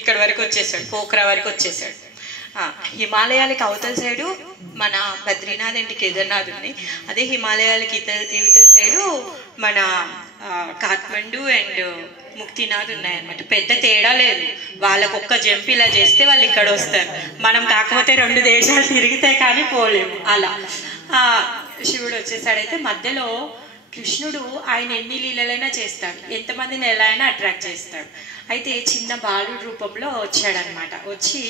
ఇక్కడ వరకు వచ్చేసాడు, పోఖ్రా వరకు వచ్చేసాడు. హిమాలయాలకి అవతల సైడు మన బద్రీనాథ్ అండ్ కేదార్నాథ్ ఉన్నాయి. అదే హిమాలయాలకి ఇవతల సైడు మన కాఠ్మండు అండ్ ముక్తినాథ్ ఉన్నాయన్నమాట. పెద్ద తేడా లేదు. వాళ్ళకు ఒక్క జంప్ ఇలా చేస్తే వాళ్ళు ఇక్కడ వస్తారు. మనం కాకపోతే 2 దేశాలు తిరిగితే కానీ పోలేము. అలా శివుడు వచ్చేసాడైతే మధ్యలో కృష్ణుడు ఆయన ఎన్ని లీలలైనా చేస్తాడు, ఎంతమందిని ఎలా అయినా అట్రాక్ట్ చేస్తాడు. అయితే చిన్న బాలుడు రూపంలో వచ్చాడనమాట. వచ్చి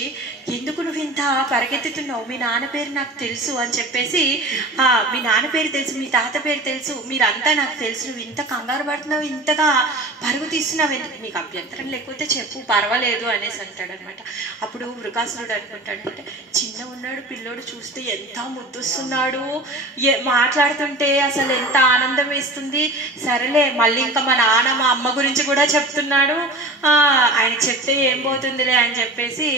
ఎందుకు నువ్వు ఇంత పరిగెత్తుతున్నావు, మీ నాన్న పేరు నాకు తెలుసు అని చెప్పేసి, మీ నాన్న పేరు తెలుసు, మీ తాత పేరు తెలుసు, మీరంతా నాకు తెలుసు, నువ్వు ఇంత కంగారు పడుతున్నావు, ఇంతగా పరుగు తీస్తున్నావు, నీకు అభ్యంతరం లేకపోతే చెప్పు, పర్వాలేదు అనేసి అంటాడనమాట. అప్పుడు వృకాసురుడు అనుకుంటాడంటే, చిన్న ఉన్నాడు పిల్లోడు, చూస్తే ఎంత ముద్దొస్తున్నాడు, మాట్లాడుతుంటే అసలు ఎంత ఆనందం వేస్తుంది, సరేలే మళ్ళీ ఇంకా మా నాన్న మా అమ్మ గురించి కూడా చెప్తున్నాడు, ఆయన చెప్తే ఏం పోతుందిలే అని చెప్పేసి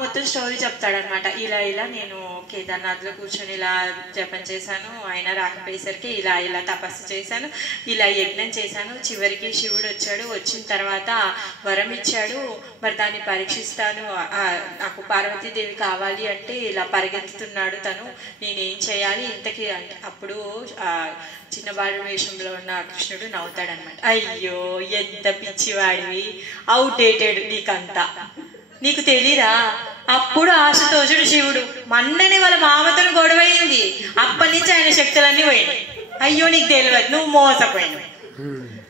మొత్తం స్టోరీ చెప్తాడనమాట. ఇలా నేను కేదార్నాథ్లో కూర్చొని ఇలా జపం చేశాను, ఆయన రాకపోయేసరికి ఇలా తపస్సు చేశాను, ఇలా యజ్ఞం చేశాను, చివరికి శివుడు వచ్చాడు, వచ్చిన తర్వాత వరం ఇచ్చాడు, మరి దాన్ని పరీక్షిస్తాను, నాకు పార్వతీదేవి కావాలి అంటే ఇలా పరిగెత్తుతున్నాడు తను, నేనేం చేయాలి ఇంతకీ అంటే అప్పుడు చిన్న బాలుడు వేషంలో ఉన్న కృష్ణుడు నవ్వుతాడనమాట. అయ్యో ఎంత పిచ్చివాడివి, అవుట్డేటెడ్, నీకంతా నీకు తెలీదా, అప్పుడు ఆశతోషుడు శివుడు మొన్ననే వాళ్ళ మామతను గొడవైంది, అప్పటి నుంచి ఆయన శక్తులన్నీ పోయినాయి. అయ్యో నీకు తెలియదు, నువ్వు మోసపోయినావు,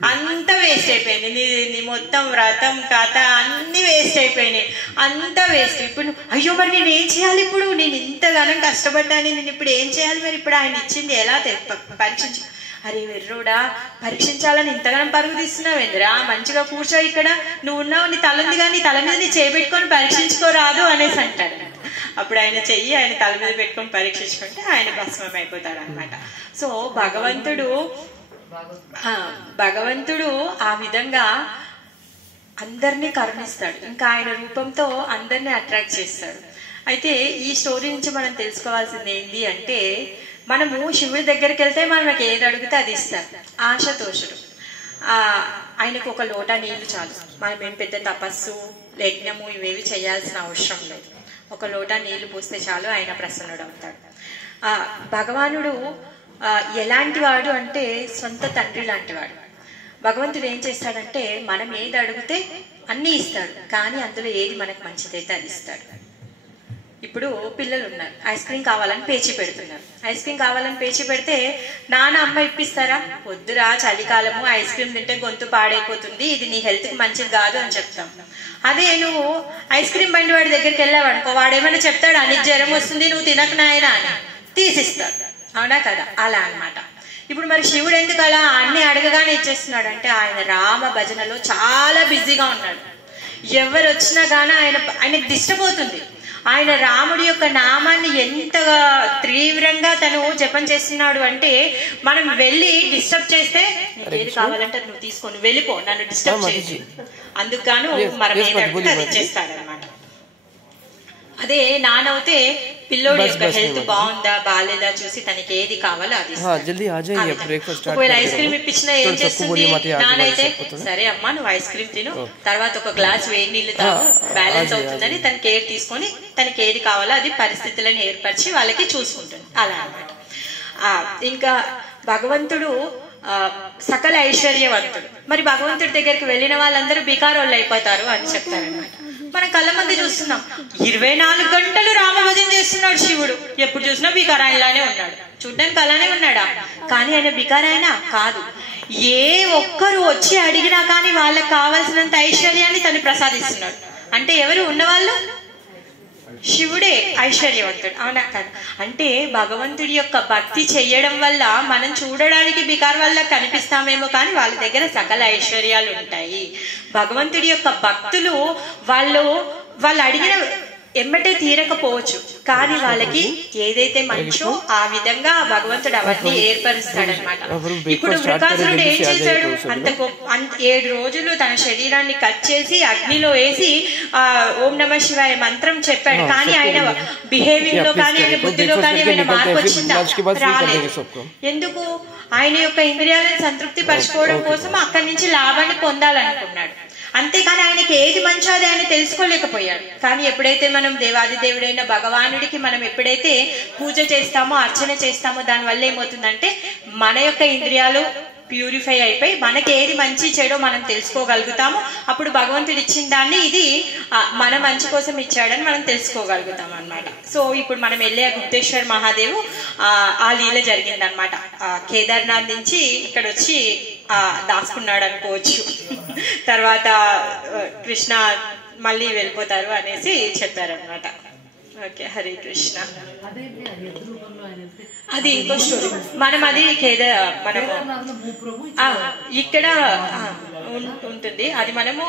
అంతా వేస్ట్ అయిపోయింది, నీ మొత్తం వ్రతం కథ అన్ని వేస్ట్ అయిపోయినాయి, అంతా వేస్ట్. ఇప్పుడు అయ్యో మరి నేను ఏం చేయాలి, ఇప్పుడు నేను ఇంతగానం కష్టపడ్డాను, నేను ఇప్పుడు ఏం చేయాలి, మరి ఇప్పుడు ఆయన ఇచ్చింది ఎలా పరీక్షించు. అరే వెర్రోడా, పరీక్షించాలని ఇంతగానం పరుగు తీస్తున్నావు ఏందిరా, మంచిగా కూర్చో ఇక్కడ, నువ్వు ఉన్నావు, నీ తలంది కానీ తల మీద నీ చేపెట్టుకొని పరీక్షించుకోరాదు అనేసి అంటాడు. అప్పుడు ఆయన చెయ్యి ఆయన తల మీద పెట్టుకొని పరీక్షించుకుంటే ఆయన భస్మం అయిపోతాడు అనమాట. సో భగవంతుడు ఆ విధంగా అందరినీ కరుణిస్తాడు, ఇంకా ఆయన రూపంతో అందరినీ అట్రాక్ట్ చేస్తాడు. అయితే ఈ స్టోరీ నుంచి మనం తెలుసుకోవాల్సింది ఏంటి అంటే, మనము శివుడి దగ్గరికి వెళ్తే మనకి ఏది అడిగితే అది ఇస్తాడు. ఆశతోషుడు ఆయనకు ఒక లోటా నీళ్లు చాలు, మనం ఏం పెద్ద తపస్సు యజ్ఞము ఇవేవి చేయాల్సిన అవసరం లేదు, ఒక లోటా నీళ్లు పోస్తే చాలు ఆయన ప్రసన్నుడు అవుతాడు. భగవానుడు ఎలాంటి వాడు అంటే సొంత తండ్రి లాంటి వాడు. భగవంతుడు ఏం చేస్తాడంటే మనం ఏది అడిగితే అన్నీ ఇస్తాడు, కానీ అందులో ఏది మనకు మంచిదైతే అది ఇస్తాడు. ఇప్పుడు పిల్లలు ఉన్నారు, ఐస్ క్రీమ్ కావాలని పేచీ పెడుతున్నారు, ఐస్ క్రీమ్ కావాలని పేచీ పెడితే నాన్న అమ్మ ఇప్పిస్తారా, వద్దురా చలికాలము ఐస్ క్రీమ్ తింటే గొంతు పాడైపోతుంది, ఇది నీ హెల్త్కి మంచిది కాదు అని చెప్తాం. అదే నువ్వు ఐస్ క్రీమ్ బండి వాడి దగ్గరికి వెళ్ళావనుకో, వాడేమైనా చెప్తాడు నీకు జ్వరం వస్తుంది నువ్వు తినకు నాయనా అని తీసిస్తాడు, అవునా కదా, అలా అన్నమాట. ఇప్పుడు మరి శివుడు ఎందుకు అలా అన్ని అడగగానే ఇచ్చేస్తున్నాడు అంటే, ఆయన రామ భజనలో చాలా బిజీగా ఉన్నాడు. ఎవరు వచ్చినా కానీ ఆయనకు డిస్టర్బ్ అవుతుంది. ఆయన రాముడి యొక్క నామాన్ని ఎంత తీవ్రంగా తను జపం చేస్తున్నాడు అంటే, మనం వెళ్ళి డిస్టర్బ్ చేస్తే ఏది కావాలంటే నువ్వు తీసుకొని వెళ్ళిపో, నన్ను డిస్టర్బ్ చేసి, అందుకు గాను మనం ఏదంటే అది ఇచ్చేస్తాడనమాట. అదే నానవుతే పిల్లోడి యొక్క హెల్త్ బాగుందా బాగాలేదా చూసి తనకి ఏది కావాలో అది. ఒకవేళ ఐస్ క్రీమ్ ఇప్పించినా ఏం చేస్తుంది నానైతే, సరే అమ్మా నువ్వు ఐస్ క్రీమ్ తిను, తర్వాత ఒక గ్లాస్ వేడి నీళ్లు తాగు, బ్యాలెన్స్ అవుతుందని తన కేర్ తీసుకొని తనకి ఏది కావాలో అది పరిస్థితులను ఏర్పరిచి వాళ్ళకి చూసుకుంటుంది, అలా అన్నమాట. ఇంకా భగవంతుడు సకల ఐశ్వర్యవంతుడు. మరి భగవంతుడి దగ్గరికి వెళ్ళిన వాళ్ళందరూ బికారోళ్ళు అయిపోతారు అని చెప్తారనమాట. మనం కళ్ళ మంది చూస్తున్నాం, 24 గంటలు రామభజన చేస్తున్నాడు శివుడు, ఎప్పుడు చూసినా బికారాయనలానే ఉన్నాడు, చూడ్డానికి అలానే ఉన్నాడా, కానీ ఆయన బికారాయన కాదు. ఏ ఒక్కరు వచ్చి అడిగినా కానీ వాళ్ళకి కావాల్సినంత ఐశ్వర్యాన్ని తను ప్రసాదిస్తున్నాడు. అంటే ఎవరు ఉన్నవాళ్ళు, శివుడే ఐశ్వర్యవంతుడు, అవునా కాదు. అంటే భగవంతుడి యొక్క భక్తి చెయ్యడం వల్ల మనం చూడడానికి బికార్ వల్ల కనిపిస్తామేమో, కానీ వాళ్ళ దగ్గర సకల ఐశ్వర్యాలు ఉంటాయి. భగవంతుడి యొక్క భక్తులు వాళ్ళు అడిగిన ఎమ్మటే తీరకపోవచ్చు, కానీ వాళ్ళకి ఏదైతే మంచో ఆ విధంగా భగవంతుడు అవన్నీ ఏర్పరుస్తాడనమాట. ఇప్పుడు వృకాసురుడు ఏం చేశాడు, 7 రోజులు తన శరీరాన్ని కట్ చేసి అగ్నిలో వేసి ఓం నమ శివాయ మంత్రం చెప్పాడు, కానీ ఆయన బిహేవియర్ లో కానీ ఆయన బుద్ధిలో కానీ ఏమైనా మార్పు వచ్చిందా, రాలేదు. ఎందుకు, ఆయన యొక్క ఇంద్రియాలను సంతృప్తి పరచుకోవడం కోసం అక్కడి నుంచి లాభాన్ని పొందాలనుకున్నాడు. అంతేకాని ఆయనకి ఏది మంచో అది ఆయన తెలుసుకోలేకపోయాడు. కానీ ఎప్పుడైతే మనం దేవాది దేవుడైన భగవానుడికి మనం ఎప్పుడైతే పూజ చేస్తామో, అర్చన చేస్తామో, దానివల్ల ఏమవుతుందంటే మన యొక్క ఇంద్రియాలు ప్యూరిఫై అయిపోయి మనకి ఏది మంచి చెడో మనం తెలుసుకోగలుగుతాము. అప్పుడు భగవంతుడు ఇచ్చిన దాన్ని ఇది మన మంచి కోసం ఇచ్చాడని మనం తెలుసుకోగలుగుతాం అన్నమాట. సో ఇప్పుడు మనం వెళ్ళే గుప్తేశ్వర్ మహాదేవ్ ఆ లీల జరిగిందనమాట. కేదార్నాథ్ నుంచి ఇక్కడ వచ్చి దాచుకున్నాడు అనుకోవచ్చు. తర్వాత కృష్ణ మళ్ళీ వెళ్ళిపోతారు అనేసి చెప్పారనమాట. ఓకే, హరే కృష్ణ. అది ఇంకో స్టోరీ. మనం అది మనము ఇక్కడ ఉంటుంది, అది మనము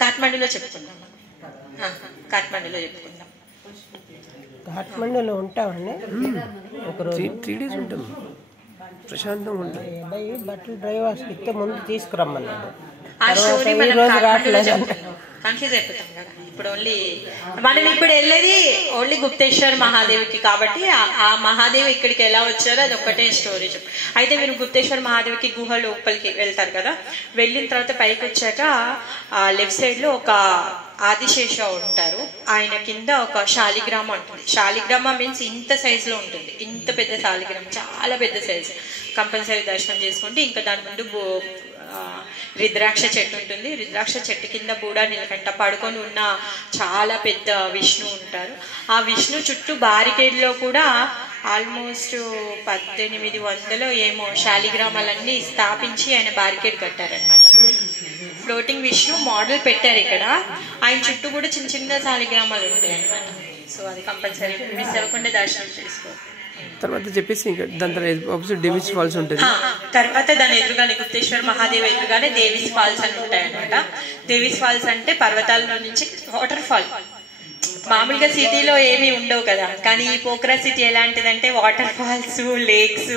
కాఠ్మండూలో చెప్పుకుందాం. కాఠ్మండూలో చెప్పుకుందాం. కాఠ్మండూలో ఉంటామండి ఒకరోజు 3 days ఉంటాం, ప్రశాంతంగా ఉంటాం. బట్టలు డ్రైవర్స్ ఇస్తే ముందు తీసుకురమ్మన్నాడు. ఆ స్టోరీ మనం కన్ఫ్యూజ్ అయిపోతాం కదా. ఇప్పుడు మనం ఇప్పుడు వెళ్ళేది ఓన్లీ గుప్తేశ్వర్ మహాదేవికి కాబట్టి ఆ మహాదేవి ఇక్కడికి ఎలా వచ్చారో అది ఒక్కటే స్టోరీ చెప్పు. అయితే మీరు గుప్తేశ్వర్ మహాదేవికి గుహ లోపలికి వెళ్తారు కదా. వెళ్ళిన తర్వాత పైకి వచ్చాక లెఫ్ట్ సైడ్ లో ఒక ఆదిశేష ఉంటారు. ఆయన కింద ఒక శాలిగ్రామ ఉంటుంది. శాలిగ్రామ మీన్స్ ఇంత సైజ్ లో ఉంటుంది, ఇంత పెద్ద శాలిగ్రామం, చాలా పెద్ద సైజ్. కంపల్సరీ దర్శనం చేసుకుంటే ఇంకా దాని ముందు రుద్రాక్ష చెట్టు ఉంటుంది. రుద్రాక్ష చెట్టు కింద బూడా నీలకంఠ పడుకొని ఉన్న చాలా పెద్ద విష్ణు ఉంటారు. ఆ విష్ణు చుట్టూ బారికేడ్ లో కూడా ఆల్మోస్ట్ 1800 ఏమో శాలిగ్రామాలన్నీ స్థాపించి ఆయన బారికేడ్ కట్టారనమాట. ఫ్లోటింగ్ విష్ణు మోడల్ పెట్టారు ఇక్కడ. ఆయన చుట్టూ కూడా చిన్న చిన్న శాలిగ్రామాలు ఉంటాయి అనమాట. సో అది కంపల్సరీ మిస్ అవ్వకుండా దర్శనం చేసుకో. తర్వాత చెప్పేసి ఇంకా దాని తర్వాత డేవిస్ ఫాల్స్ ఉంటుంది. తర్వాత దాని ఎదురుగానే గుప్తేశ్వర్ మహాదేవ్ ఎదురుగానే దేవిస్ ఫాల్స్ అని ఉంటాయి అనమాట. దేవిస్ ఫాల్స్ అంటే పర్వతాల నుంచి వాటర్ ఫాల్. మామూలుగా సిటీలో ఏమీ ఉండవు కదా, కానీ ఈ పోఖ్రా సిటీ ఎలాంటిదంటే వాటర్ ఫాల్స్, లేక్స్,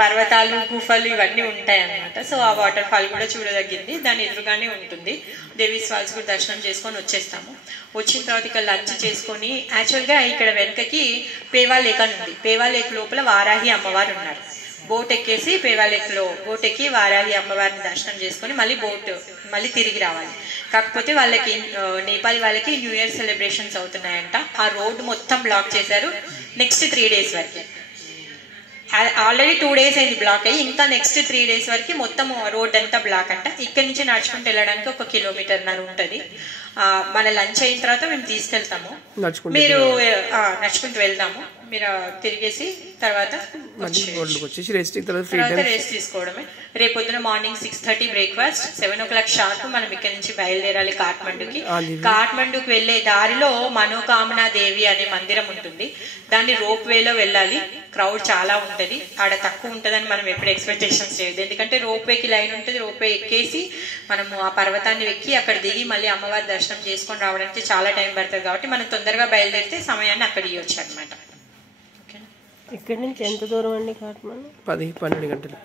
పర్వతాలు, గుఫలు ఇవన్నీ ఉంటాయి అన్నమాట. సో ఆ వాటర్ ఫాల్ కూడా చూడదగ్గింది, దాని ఎదురుగానే ఉంటుంది. దేవీస్ ఫాల్స్ కూడా దర్శనం చేసుకొని వచ్చేస్తాము. వచ్చిన తర్వాత ఇక్కడ లంచ్ చేసుకొని, యాక్చువల్గా ఇక్కడ వెనకకి పేవా లేక్ అని ఉంది. పేవా లేక్ లోపల వారాహి అమ్మవారు ఉన్నారు. బోట్ ఎక్కేసి పేవాలేక్లో బోట్ ఎక్కి వారాహి అమ్మవారిని దర్శనం చేసుకొని మళ్ళీ తిరిగి రావాలి. కాకపోతే వాళ్ళకి నేపాల్ వాళ్ళకి న్యూ ఇయర్ సెలబ్రేషన్స్ అవుతున్నాయంట. ఆ రోడ్డు మొత్తం బ్లాక్ చేశారు నెక్స్ట్ 3 days వరకు. ఆల్రెడీ 2 days అయింది బ్లాక్ అయ్యి, ఇంకా నెక్స్ట్ 3 days వరకు మొత్తం రోడ్ అంతా బ్లాక్ అంట. ఇక్కడి నుంచి నడుచుకుంటూ వెళ్ళడానికి 1 కిలోమీటర్న్నర ఉంటుంది. మన లంచ్ అయిన తర్వాత మేము తీసుకెళ్తాము, మీరు నడుచుకుంటూ వెళ్దాము. మీరు తిరిగేసి తర్వాత రెస్ట్ తీసుకోవడమే. రేపొద్దున మార్నింగ్ 6:30 బ్రేక్ఫాస్ట్, 7 o'clock షార్ప్ మనం ఇక్కడ నుంచి బయలుదేరాలి కాఠ్మండూకి. కాఠ్మండూకి వెళ్లే దారిలో మనోకామనా దేవి అనే మందిరం ఉంటుంది. దాన్ని రోప్ వేలో వెళ్ళాలి. క్రౌడ్ చాలా ఉంటది, ఆడ తక్కువ ఉంటదని మనం ఎప్పుడు ఎక్స్పెక్టేషన్స్ చేయదు. ఎందుకంటే రోప్ వేకి లైన్ ఉంటుంది. రోప్ వే ఎక్కేసి మనము ఆ పర్వతాన్ని ఎక్కి అక్కడ దిగి మళ్ళీ అమ్మవారి దర్శనం చేసుకొని రావడానికి చాలా టైం పడుతుంది. కాబట్టి మనం తొందరగా బయలుదేరితే సమయాన్ని అక్కడ ఇవ్వచ్చు అనమాట. ఇక్కడి నుంచి ఎంత దూరం అండి కాఠ్మండూ? 10-12 గంటలు.